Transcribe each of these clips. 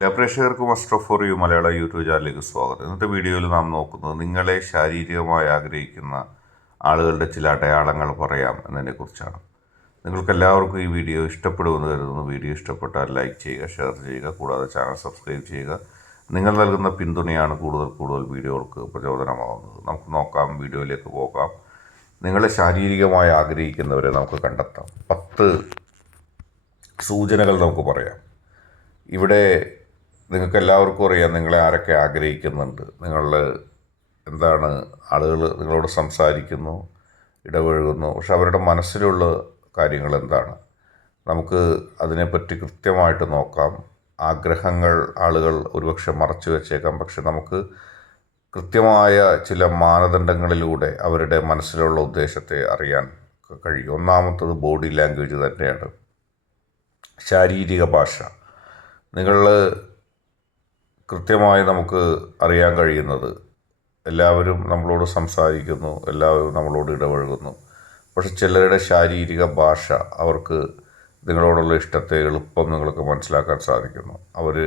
എല്ലാ പ്രേക്ഷകർക്കും muster for you Malayala YouTube ചാനലിലേക്ക് സ്വാഗതം. ഇന്നത്തെ വീഡിയോയിൽ നാം നോക്കുന്നത് നിങ്ങളെ ശാരീരികമായി ആഗ്രഹിക്കുന്ന ആളുകളുടെ ചില അടയാളങ്ങൾ പറയാം എന്നതിനെക്കുറിച്ചാണ്. നിങ്ങൾക്കെല്ലാവർക്കും ഈ വീഡിയോ ഇഷ്ടപ്പെടുമെന്ന് കരുതുന്നു. വീഡിയോ ഇഷ്ടപ്പെട്ടാൽ ലൈക്ക് ചെയ്യുക, ഷെയർ ചെയ്യുക, കൂടാതെ ചാനൽ സബ്സ്ക്രൈബ് ചെയ്യുക. നിങ്ങൾ നൽകുന്ന പിന്തുണയാണ് കൂടുതൽ വീഡിയോകൾക്ക് പ്രചോദനമാകുന്നത്. നമുക്ക് നോക്കാം, വീഡിയോയിലേക്ക് പോകാം. നിങ്ങളെ ശാരീരികമായി ആഗ്രഹിക്കുന്നവരെ നമുക്ക് കണ്ടെത്താം. 10 സൂചനകൾ നമുക്ക് പറയാം. ഇവിടെ നിങ്ങൾക്ക് എല്ലാവർക്കും അറിയാം നിങ്ങളെ ആരൊക്കെ ആഗ്രഹിക്കുന്നുണ്ട്. എന്താണ്, ആളുകൾ നിങ്ങളോട് സംസാരിക്കുന്നു, ഇടപഴകുന്നു, പക്ഷെ അവരുടെ മനസ്സിലുള്ള കാര്യങ്ങൾ എന്താണ്, നമുക്ക് അതിനെപ്പറ്റി കൃത്യമായിട്ട് നോക്കാം. ആഗ്രഹങ്ങൾ ആളുകൾ ഒരുപക്ഷെ മറച്ചു വെച്ചേക്കാം, പക്ഷെ നമുക്ക് കൃത്യമായ ചില മാനദണ്ഡങ്ങളിലൂടെ അവരുടെ മനസ്സിലുള്ള ഉദ്ദേശത്തെ അറിയാൻ കഴിയും. ഒന്നാമത്തത് ബോഡി ലാംഗ്വേജ് തന്നെയാണ്, ശാരീരിക ഭാഷ. നിങ്ങൾ കൃത്യമായി നമുക്ക് അറിയാൻ കഴിയുന്നത്, എല്ലാവരും നമ്മളോട് സംസാരിക്കുന്നു, എല്ലാവരും നമ്മളോട് ഇടപഴകുന്നു, പക്ഷെ ചിലരുടെ ശാരീരിക ഭാഷ അവർക്ക് നിങ്ങളോടുള്ള ഇഷ്ടത്തെ എളുപ്പം നിങ്ങൾക്ക് മനസ്സിലാക്കാൻ സാധിക്കുന്നു. അവർ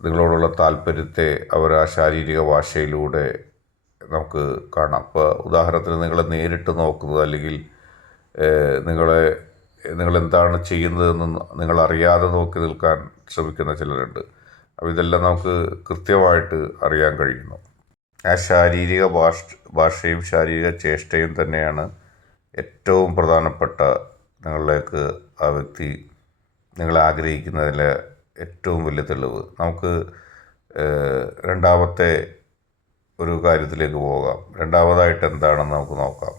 നിങ്ങളോടുള്ള താല്പര്യത്തെ അവർ ആ ശാരീരിക ഭാഷയിലൂടെ നമുക്ക് കാണാം. ഇപ്പോൾ ഉദാഹരണത്തിന് നിങ്ങളെ നേരിട്ട് നോക്കുന്നത്, അല്ലെങ്കിൽ നിങ്ങളെന്താണ് ചെയ്യുന്നതെന്ന് നിങ്ങളറിയാതെ നോക്കി നിൽക്കാൻ ശ്രമിക്കുന്ന ചിലരുണ്ട്. അപ്പോൾ ഇതെല്ലാം നമുക്ക് കൃത്യമായിട്ട് അറിയാൻ കഴിയുന്നു. ആ ശാരീരിക ഭാഷയും ശാരീരിക ചേഷ്ടയും തന്നെയാണ് ഏറ്റവും പ്രധാനപ്പെട്ട നിങ്ങളിലേക്ക് ആ വ്യക്തി നിങ്ങളെ ആഗ്രഹിക്കുന്നതിലെ ഏറ്റവും വലിയ തെളിവ്. നമുക്ക് രണ്ടാമത്തെ ഒരു കാര്യത്തിലേക്ക് പോകാം. രണ്ടാമതായിട്ട് എന്താണെന്ന് നമുക്ക് നോക്കാം.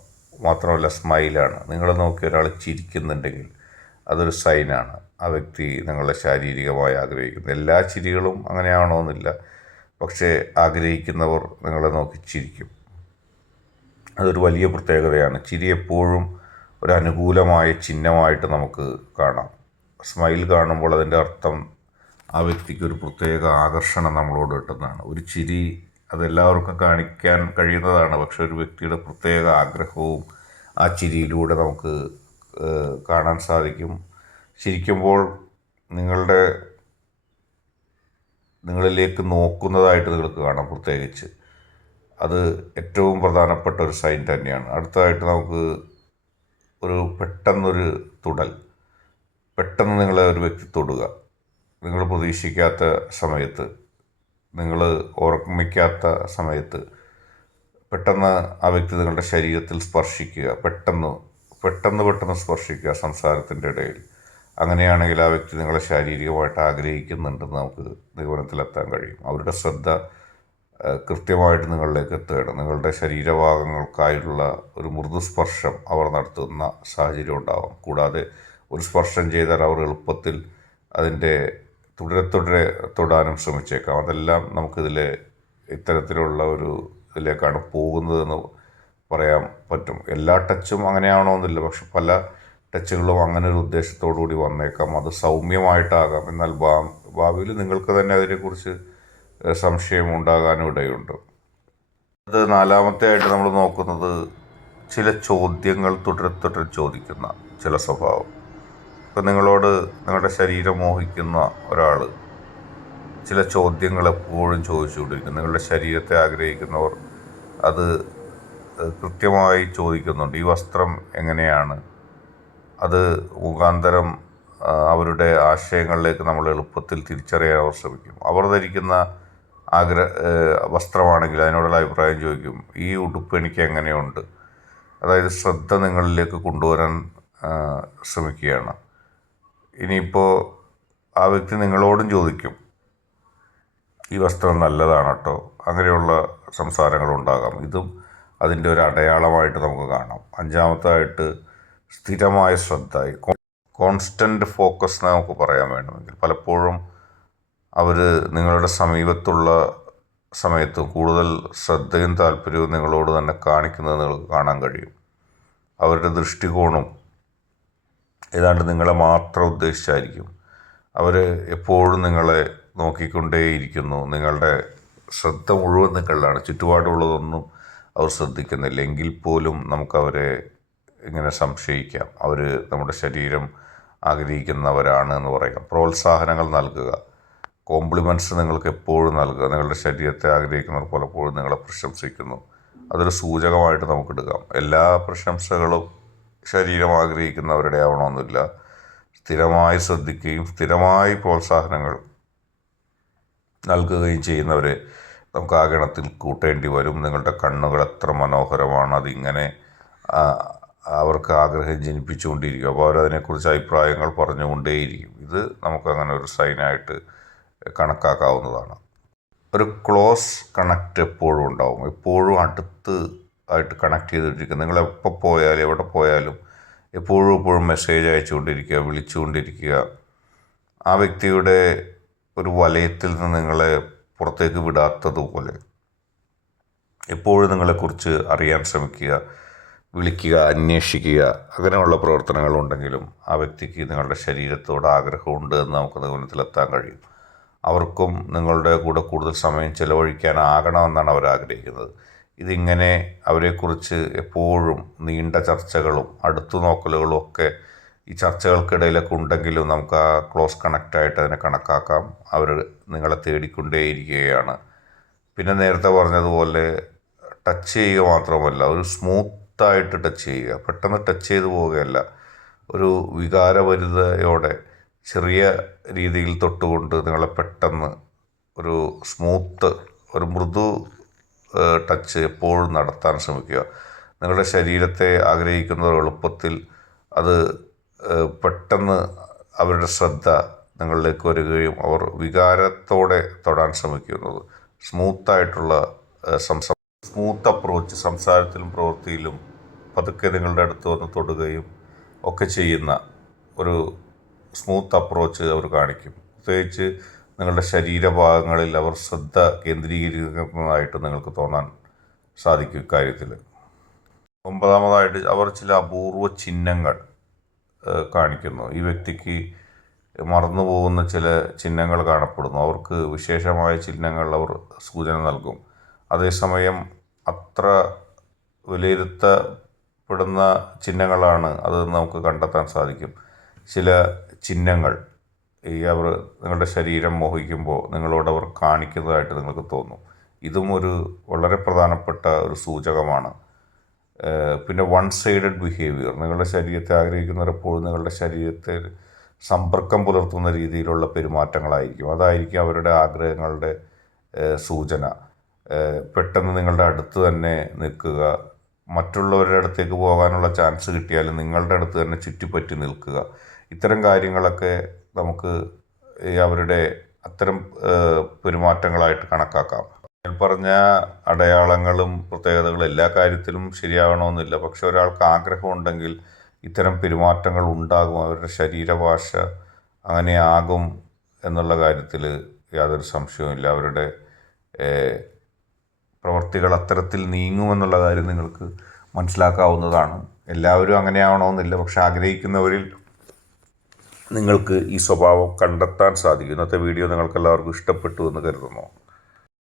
മാത്രമല്ല, സ്മൈലാണ്. നിങ്ങൾ നോക്കി ഒരാൾ ചിരിക്കുന്നുണ്ടെങ്കിൽ അതൊരു സൈനാണ് ആ വ്യക്തി നിങ്ങളെ ശാരീരികമായി ആഗ്രഹിക്കുന്നത്. എല്ലാ ചിരികളും അങ്ങനെയാണോയെന്നില്ല, പക്ഷേ ആഗ്രഹിക്കുന്നവർ നിങ്ങളെ നോക്കി ചിരിക്കും. അതൊരു വലിയ പ്രത്യേകതയാണ്. ചിരി എപ്പോഴും ഒരു അനുകൂലമായ ചിഹ്നമായിട്ട് നമുക്ക് കാണാം. സ്മൈൽ കാണുമ്പോൾ അതിൻ്റെ അർത്ഥം ആ വ്യക്തിക്ക് ഒരു പ്രത്യേക ആകർഷണം നമ്മളോട് കിട്ടുന്നതാണ്. ഒരു ചിരി അതെല്ലാവർക്കും കാണിക്കാൻ കഴിയുന്നതാണ്, പക്ഷെ ഒരു വ്യക്തിയുടെ പ്രത്യേക ആഗ്രഹവും ആ ചിരിയിലൂടെ നമുക്ക് കാണാൻ സാധിക്കും. ചിരിക്കുമ്പോൾ നിങ്ങളിലേക്ക് നോക്കുന്നതായിട്ട് നിങ്ങൾക്ക് കാണാം. പ്രത്യേകിച്ച് അത് ഏറ്റവും പ്രധാനപ്പെട്ട ഒരു സൈൻ തന്നെയാണ്. അടുത്തതായിട്ട് നമുക്ക് പെട്ടെന്നൊരു തൊടൽ. പെട്ടെന്ന് നിങ്ങളെ ഒരു വ്യക്തി തൊടുക, നിങ്ങൾ പ്രതീക്ഷിക്കാത്ത സമയത്ത്, നിങ്ങൾ ഓർമ്മിക്കാത്ത സമയത്ത് പെട്ടെന്ന് ആ വ്യക്തി നിങ്ങളുടെ ശരീരത്തിൽ സ്പർശിക്കുക, പെട്ടെന്ന് സ്പർശിക്കുക സംസാരത്തിൻ്റെ ഇടയിൽ. അങ്ങനെയാണെങ്കിൽ ആ വ്യക്തി നിങ്ങളെ ശാരീരികമായിട്ട് ആഗ്രഹിക്കുന്നുണ്ടെന്ന് നമുക്ക് നിഗമനത്തിലെത്താൻ കഴിയും. അവരുടെ ശ്രദ്ധ കൃത്യമായിട്ട് നിങ്ങളിലേക്ക് എത്തുകയാണ്. നിങ്ങളുടെ ശരീരഭാഗങ്ങൾക്കായുള്ള ഒരു മൃദുസ്പർശം അവർ നടത്തുന്ന സാഹചര്യം ഉണ്ടാകും. കൂടാതെ ഒരു സ്പർശം ചെയ്താൽ അവർ എളുപ്പത്തിൽ അതിൻ്റെ തുടരെ തൊടാനും ശ്രമിച്ചേക്കാം. അതെല്ലാം ഇത്തരത്തിലുള്ള ഇതിലേക്കാണ് പോകുന്നതെന്ന് പറയാൻ പറ്റും. എല്ലാ ടച്ചും അങ്ങനെയാണോയെന്നില്ല, പക്ഷെ പല ടച്ചുകളും അങ്ങനെ ഒരു ഉദ്ദേശത്തോടു കൂടി വന്നേക്കാം. അത് സൗമ്യമായിട്ടാകാം, എന്നാൽ ഭാവിയിൽ നിങ്ങൾക്ക് തന്നെ അതിനെക്കുറിച്ച് സംശയം ഉണ്ടാകാനും ഇടയുണ്ട്. അത് നാലാമത്തെ ആയിട്ട് നമ്മൾ നോക്കുന്നത് ചില ചോദ്യങ്ങൾ തുടരെ ചോദിക്കുന്ന ചില സ്വഭാവം. ഇപ്പം നിങ്ങളുടെ ശരീരം മോഹിക്കുന്ന ഒരാൾ ചില ചോദ്യങ്ങൾ എപ്പോഴും ചോദിച്ചുകൊണ്ടിരിക്കും. നിങ്ങളുടെ ശരീരത്തെ ആഗ്രഹിക്കുന്നവർ അത് കൃത്യമായി ചോദിക്കുന്നുണ്ട്. ഈ വസ്ത്രം എങ്ങനെയാണ്? അത് മുഖാന്തരം അവരുടെ ആശയങ്ങളിലേക്ക് നമ്മൾ എളുപ്പത്തിൽ തിരിച്ചറിയാൻ അവർ ശ്രമിക്കും. അവർ ധരിക്കുന്ന വസ്ത്രമാണെങ്കിൽ അതിനോടുള്ള അഭിപ്രായം ചോദിക്കും. ഈ ഉടുപ്പ് എനിക്ക് എങ്ങനെയുണ്ട്? അതായത് ശ്രദ്ധ നിങ്ങളിലേക്ക് കൊണ്ടുവരാൻ ശ്രമിക്കുകയാണ്. ഇനിയിപ്പോൾ ആ വ്യക്തി നിങ്ങളോടും ചോദിക്കും, ഈ വസ്ത്രം നല്ലതാണ് കേട്ടോ. അങ്ങനെയുള്ള സംസാരങ്ങളുണ്ടാകാം. ഇതും അതിൻ്റെ ഒരു അടയാളമായിട്ട് നമുക്ക് കാണാം. അഞ്ചാമത്തായിട്ട് സ്ഥിരമായ ശ്രദ്ധ, കോൺസ്റ്റൻ്റ് ഫോക്കസ് നമുക്ക് പറയാൻ വേണമെങ്കിൽ. പലപ്പോഴും അവർ നിങ്ങളുടെ സമീപത്തുള്ള സമയത്ത് കൂടുതൽ ശ്രദ്ധയും താല്പര്യവും നിങ്ങളോട് തന്നെ കാണിക്കുന്നത് നിങ്ങൾക്ക് കാണാൻ കഴിയും. അവരുടെ ദൃഷ്ടികോണും ഏതാണ്ട് നിങ്ങളെ മാത്രം ഉദ്ദേശിച്ചായിരിക്കും. അവർ എപ്പോഴും നിങ്ങളെ നോക്കിക്കൊണ്ടേയിരിക്കുന്നു. നിങ്ങളുടെ ശ്രദ്ധ മുഴുവൻ നിങ്ങളിലാണ്. ചുറ്റുപാടുള്ളതൊന്നും അവർ ശ്രദ്ധിക്കുന്നില്ല. എങ്കിൽ പോലും നമുക്കവരെ ഇങ്ങനെ സംശയിക്കാം. അവർ നമ്മുടെ ശരീരം ആഗ്രഹിക്കുന്നവരാണ് എന്ന് പറയാം. പ്രോത്സാഹനങ്ങൾ നൽകുക. കോംപ്ലിമെൻറ്റ്സ് നിങ്ങൾക്ക് എപ്പോഴും നൽകുക. നിങ്ങളുടെ ശരീരത്തെ ആഗ്രഹിക്കുന്നവർ പലപ്പോഴും നിങ്ങളെ പ്രശംസിക്കുന്നു. അതൊരു സൂചകമായിട്ട് നമുക്കെടുക്കാം. എല്ലാ പ്രശംസകളും ശരീരം ആഗ്രഹിക്കുന്നവരുടെ ആവണമെന്നില്ല. സ്ഥിരമായി ശ്രദ്ധിക്കുകയും സ്ഥിരമായി പ്രോത്സാഹനങ്ങൾ നൽകുകയും ചെയ്യുന്നവരെ നമുക്ക് ആ ഗണത്തിൽ കൂട്ടേണ്ടി വരും. നിങ്ങളുടെ കണ്ണുകൾ എത്ര മനോഹരമാണ്, അതിങ്ങനെ അവർക്ക് ആഗ്രഹം ജനിപ്പിച്ചുകൊണ്ടിരിക്കും. അപ്പോൾ അവരതിനെക്കുറിച്ച് അഭിപ്രായങ്ങൾ പറഞ്ഞുകൊണ്ടേയിരിക്കും. ഇത് നമുക്കങ്ങനെ ഒരു സൈനായിട്ട് കണക്കാക്കാവുന്നതാണ്. ഒരു ക്ലോസ് കണക്റ്റ് എപ്പോഴും ഉണ്ടാവും. എപ്പോഴും അടുത്ത് ആയിട്ട് കണക്ട് ചെയ്തിട്ടിരിക്കുക. നിങ്ങൾ എപ്പോൾ പോയാലും എവിടെ പോയാലും എപ്പോഴും മെസ്സേജ് അയച്ചുകൊണ്ടിരിക്കുക, വിളിച്ചുകൊണ്ടിരിക്കുക. ആ വ്യക്തിയുടെ ഒരു വലയത്തിൽ നിന്ന് നിങ്ങളെ പുറത്തേക്ക് വിടാത്തതുപോലെ എപ്പോഴും നിങ്ങളെക്കുറിച്ച് അറിയാൻ ശ്രമിക്കുക, വിളിക്കുക, അന്വേഷിക്കുക. അങ്ങനെയുള്ള പ്രവർത്തനങ്ങളുണ്ടെങ്കിലും ആ വ്യക്തിക്ക് നിങ്ങളുടെ ശരീരത്തോട് ആഗ്രഹമുണ്ട് എന്ന് നമുക്ക് നിഗമനത്തിലെത്താൻ കഴിയും. അവർക്കും നിങ്ങളുടെ കൂടെ കൂടുതൽ സമയം ചിലവഴിക്കാനാകണമെന്നാണ് അവർ ആഗ്രഹിക്കുന്നത്. ഇതിങ്ങനെ അവരെക്കുറിച്ച് എപ്പോഴും നീണ്ട ചർച്ചകളും അടുത്തു നോക്കലുകളും ഒക്കെ ഈ ചർച്ചകൾക്കിടയിലൊക്കെ ഉണ്ടെങ്കിലും നമുക്ക് ആ ക്ലോസ് കണക്റ്റായിട്ട് അതിനെ കണക്കാക്കാം. അവർ നിങ്ങളെ തേടിക്കൊണ്ടേയിരിക്കുകയാണ്. പിന്നെ നേരത്തെ പറഞ്ഞതുപോലെ ടച്ച് ചെയ്യുക മാത്രമല്ല, ഒരു സ്മൂത്തായിട്ട് ടച്ച് ചെയ്യുക. പെട്ടെന്ന് ടച്ച് ചെയ്തു പോവുകയല്ല, ഒരു വികാരഭരിതയോടെ ചെറിയ രീതിയിൽ തൊട്ടുകൊണ്ട് നിങ്ങളെ പെട്ടെന്ന് ഒരു സ്മൂത്ത്, ഒരു മൃദു ടച്ച് എപ്പോഴും നടത്താൻ ശ്രമിക്കുക. നിങ്ങളുടെ ശരീരത്തെ ആഗ്രഹിക്കുന്നവർ എളുപ്പത്തിൽ അത് പെട്ടെന്ന് അവരുടെ ശ്രദ്ധ നിങ്ങളിലേക്ക് വരികയും അവർ വികാരത്തോടെ തൊടാൻ ശ്രമിക്കുന്നത്. സ്മൂത്തായിട്ടുള്ള സ്മൂത്ത് അപ്രോച്ച് സംസാരത്തിലും പ്രവൃത്തിയിലും പതുക്കെ നിങ്ങളുടെ അടുത്ത് വന്ന് തൊടുകയും ഒക്കെ ചെയ്യുന്ന ഒരു സ്മൂത്ത് അപ്രോച്ച് അവർ കാണിക്കും. പ്രത്യേകിച്ച് നിങ്ങളുടെ ശരീരഭാഗങ്ങളിൽ അവർ ശ്രദ്ധ കേന്ദ്രീകരിക്കുന്നതായിട്ട് നിങ്ങൾക്ക് തോന്നാൻ സാധിക്കും ഇക്കാര്യത്തിൽ. 9ാമതായിട്ട് അവർ ചില അപൂർവ ചിഹ്നങ്ങൾ കാണിക്കുന്നു. ഈ വ്യക്തിക്ക് മറന്നു പോകുന്ന ചില ചിഹ്നങ്ങൾ കാണപ്പെടുന്നു. അവർക്ക് വിശേഷമായ ചിഹ്നങ്ങൾ അവർ സൂചന നൽകും. അതേസമയം അത്ര വിലയിരുത്തപ്പെടുന്ന ചിഹ്നങ്ങളാണ് അത് നമുക്ക് കണ്ടെത്താൻ സാധിക്കും. ചില ചിഹ്നങ്ങൾ അവർ നിങ്ങളുടെ ശരീരം മോഹിക്കുമ്പോൾ നിങ്ങളോട് അവർ കാണിക്കുന്നതായിട്ട് നിങ്ങൾക്ക് തോന്നും. ഇതും ഒരു വളരെ പ്രധാനപ്പെട്ട ഒരു സൂചകമാണ്. പിന്നെ വൺ സൈഡഡ് ബിഹേവിയർ, നിങ്ങളുടെ ശരീരത്തെ ആഗ്രഹിക്കുന്നവർ എപ്പോഴും നിങ്ങളുടെ ശരീരത്തിൽ സമ്പർക്കം പുലർത്തുന്ന രീതിയിലുള്ള പെരുമാറ്റങ്ങളായിരിക്കും. അതായിരിക്കും അവരുടെ ആഗ്രഹങ്ങളുടെ സൂചന. പെട്ടെന്ന് നിങ്ങളുടെ അടുത്ത് തന്നെ നിൽക്കുക, മറ്റുള്ളവരുടെ അടുത്തേക്ക് പോകാനുള്ള ചാൻസ് കിട്ടിയാലും നിങ്ങളുടെ അടുത്ത് തന്നെ ചുറ്റിപ്പറ്റി നിൽക്കുക. ഇത്തരം കാര്യങ്ങളൊക്കെ നമുക്ക് അവരുടെ അത്തരം പെരുമാറ്റങ്ങളായിട്ട് കണക്കാക്കാം. ഞാൻ പറഞ്ഞ അടയാളങ്ങളും പ്രത്യേകതകളും എല്ലാ കാര്യത്തിലും ശരിയാവണമെന്നില്ല. പക്ഷെ ഒരാൾക്ക് ആഗ്രഹമുണ്ടെങ്കിൽ ഇത്തരം പെരുമാറ്റങ്ങൾ ഉണ്ടാകും. അവരുടെ ശരീരഭാഷ അങ്ങനെയാകും എന്നുള്ള കാര്യത്തിൽ യാതൊരു സംശയവുമില്ല. അവരുടെ പ്രവർത്തികൾ അത്തരത്തിൽ നീങ്ങുമെന്നുള്ള കാര്യം നിങ്ങൾക്ക് മനസ്സിലാക്കാവുന്നതാണ്. എല്ലാവരും അങ്ങനെയാവണമെന്നില്ല. പക്ഷെ ആഗ്രഹിക്കുന്നവരിൽ നിങ്ങൾക്ക് ഈ സ്വഭാവം കണ്ടെത്താൻ സാധിക്കും. ഇന്നത്തെ വീഡിയോ നിങ്ങൾക്കെല്ലാവർക്കും ഇഷ്ടപ്പെട്ടു എന്ന് കരുതുന്നു.